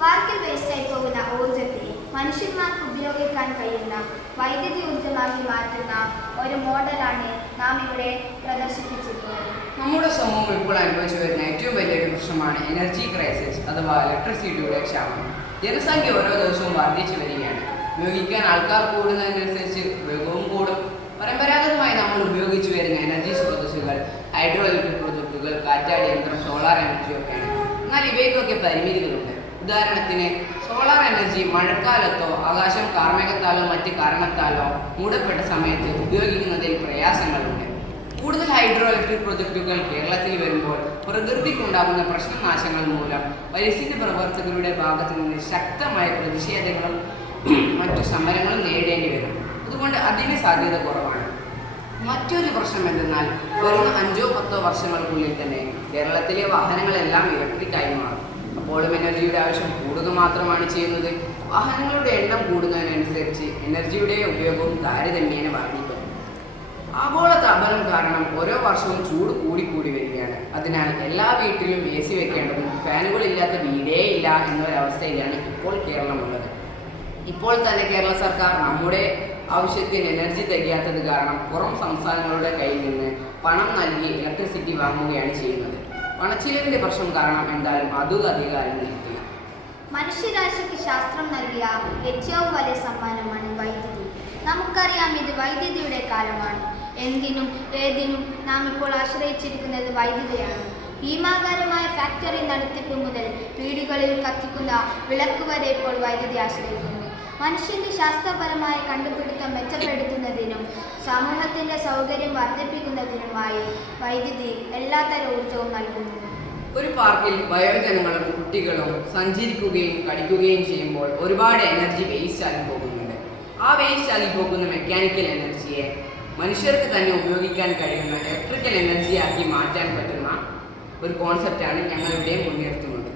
വാർക്കിൽ വേസ്റ്റായി പോകുന്ന ഊർജത്തെ മനുഷ്യന്മാർക്ക് ഉപയോഗിക്കാൻ കഴിയുന്ന വൈദ്യുതി ഊർജമാക്കി മാറ്റുന്ന ഒരു മോഡലാണ് നാം ഇവിടെ പ്രദർശിപ്പിച്ചിട്ടുള്ളത്. നമ്മുടെ സമൂഹം ഇപ്പോൾ അനുഭവിച്ചു വരുന്ന ഏറ്റവും വലിയൊരു പ്രശ്നമാണ് എനർജി ക്രൈസിസ് അഥവാ ഇലക്ട്രിസിറ്റിയുടെ ക്ഷാമം. ജനസംഖ്യ ഓരോ ദിവസവും വർദ്ധിച്ചു വരികയാണ്. ഉപയോഗിക്കാൻ ആൾക്കാർ കൂടുന്നതിനനുസരിച്ച് ഉപയോഗവും കൂടും. പരമ്പരാഗതമായി നമ്മൾ ഉപയോഗിച്ചു വരുന്ന എനർജി സ്രോതസ്സുകൾ ഹൈഡ്രോ ഇലക്ട്രിക് പ്രൊജക്ടുകൾ, കാറ്റാടി യന്ത്രം, സോളാർ എനർജിയൊക്കെയാണ്. എന്നാൽ ഇവയ്ക്കൊക്കെ പരിമിതികളുണ്ട്. ഉദാഹരണത്തിന് സോളാർ എനർജി മഴക്കാലത്തോ ആകാശം കാർമേഘത്താലോ മറ്റ് കാരണത്താലോ മൂടപ്പെട്ട സമയത്ത് ഉപയോഗിക്കുന്നതിൽ പ്രയാസങ്ങളുണ്ട്. കൂടുതൽ ഹൈഡ്രോ ഇലക്ട്രിക് പ്രൊജക്ടുകൾ കേരളത്തിൽ വരുമ്പോൾ പ്രകൃതിക്കുണ്ടാകുന്ന പ്രശ്നനാശങ്ങൾ മൂലം പരിസ്ഥിതി പ്രവർത്തകരുടെ ഭാഗത്തു നിന്ന് ശക്തമായ പ്രതിഷേധങ്ങളും മറ്റു സമരങ്ങളും നേരിടേണ്ടി വരും. അതുകൊണ്ട് അതിന് സാധ്യത കുറവാണ്. മറ്റൊരു പ്രശ്നം എന്തെന്നാൽ വരുന്ന 5-10 വർഷങ്ങൾക്കുള്ളിൽ തന്നെ കേരളത്തിലെ വാഹനങ്ങളെല്ലാം ഇലക്ട്രിക്കായി മാറും. അപ്പോഴും എനർജിയുടെ ആവശ്യം കൂടുക മാത്രമാണ് ചെയ്യുന്നത്. വാഹനങ്ങളുടെ എണ്ണം കൂടുന്നതിനനുസരിച്ച് എനർജിയുടെ ഉപയോഗവും താരതമ്യേന വർദ്ധിക്കും. ആഗോളതാപനം കാരണം ഓരോ വർഷവും ചൂട് കൂടി വരികയാണ്. അതിനാൽ എല്ലാ വീട്ടിലും AC വെക്കേണ്ടതും ഫാനുകളില്ലാത്ത വീടേ ഇല്ല എന്നൊരവസ്ഥയിലാണ് ഇപ്പോൾ കേരളമുള്ളത്. ഇപ്പോൾ തന്നെ കേരള സർക്കാർ നമ്മുടെ ആവശ്യത്തിന് എനർജി തികയാത്തത് കാരണം പുറം സംസ്ഥാനങ്ങളുടെ കയ്യിൽ നിന്ന് പണം നൽകി ഇലക്ട്രിസിറ്റി വാങ്ങുകയാണ് ചെയ്യുന്നത്. പണച്ചിലവിന്റെ പ്രശ്നം കാരണം എന്തായാലും അതും അധികകാലം നിൽക്കില്ല. മനുഷ്യരാശിക്ക് ശാസ്ത്രം നൽകിയ ഏറ്റവും വലിയ സമ്മാനമാണ് വൈദ്യുതി. നമുക്കറിയാം, ഇത് വൈദ്യുതിയുടെ കാലമാണ്. എന്തിനും ഏതിനും നാം ഇപ്പോൾ ആശ്രയിച്ചിരിക്കുന്നത് വൈദ്യുതിയാണ്. ഭീമാകാരമായ ഫാക്ടറി നടത്തിപ്പ് മുതൽ വീടുകളിൽ കത്തിക്കുന്ന വിളക്ക് വരെ ഇപ്പോൾ വൈദ്യുതി ആശ്രയിക്കുന്നു. മനുഷ്യന്റെ ശാസ്ത്രപരമായ കണ്ടുപിടുത്തം മെച്ചപ്പെടുത്തുന്നതിനും സമൂഹത്തിന്റെ സൗകര്യം വർദ്ധിപ്പിക്കുന്നതിനുമായി വൈദ്യുതി എല്ലാത്തരം ഊർജവും നൽകുന്നു. ഒരു പാർക്കിൽ വയോജനങ്ങളും കുട്ടികളും സഞ്ചരിക്കുകയും കളിക്കുകയും ചെയ്യുമ്പോൾ ഒരുപാട് എനർജി വേസ്റ്റ് ആയി പോകുന്നുണ്ട്. ആ വേസ്റ്റ് ആയി പോകുന്ന മെക്കാനിക്കൽ എനർജിയെ മനുഷ്യർക്ക് തന്നെ ഉപയോഗിക്കാൻ കഴിയുന്ന ഇലക്ട്രിക്കൽ എനർജിയാക്കി മാറ്റാൻ പറ്റുന്ന ഒരു കോൺസെപ്റ്റാണ് ഞങ്ങളിവിടെ മുൻനിർത്തുന്നത്.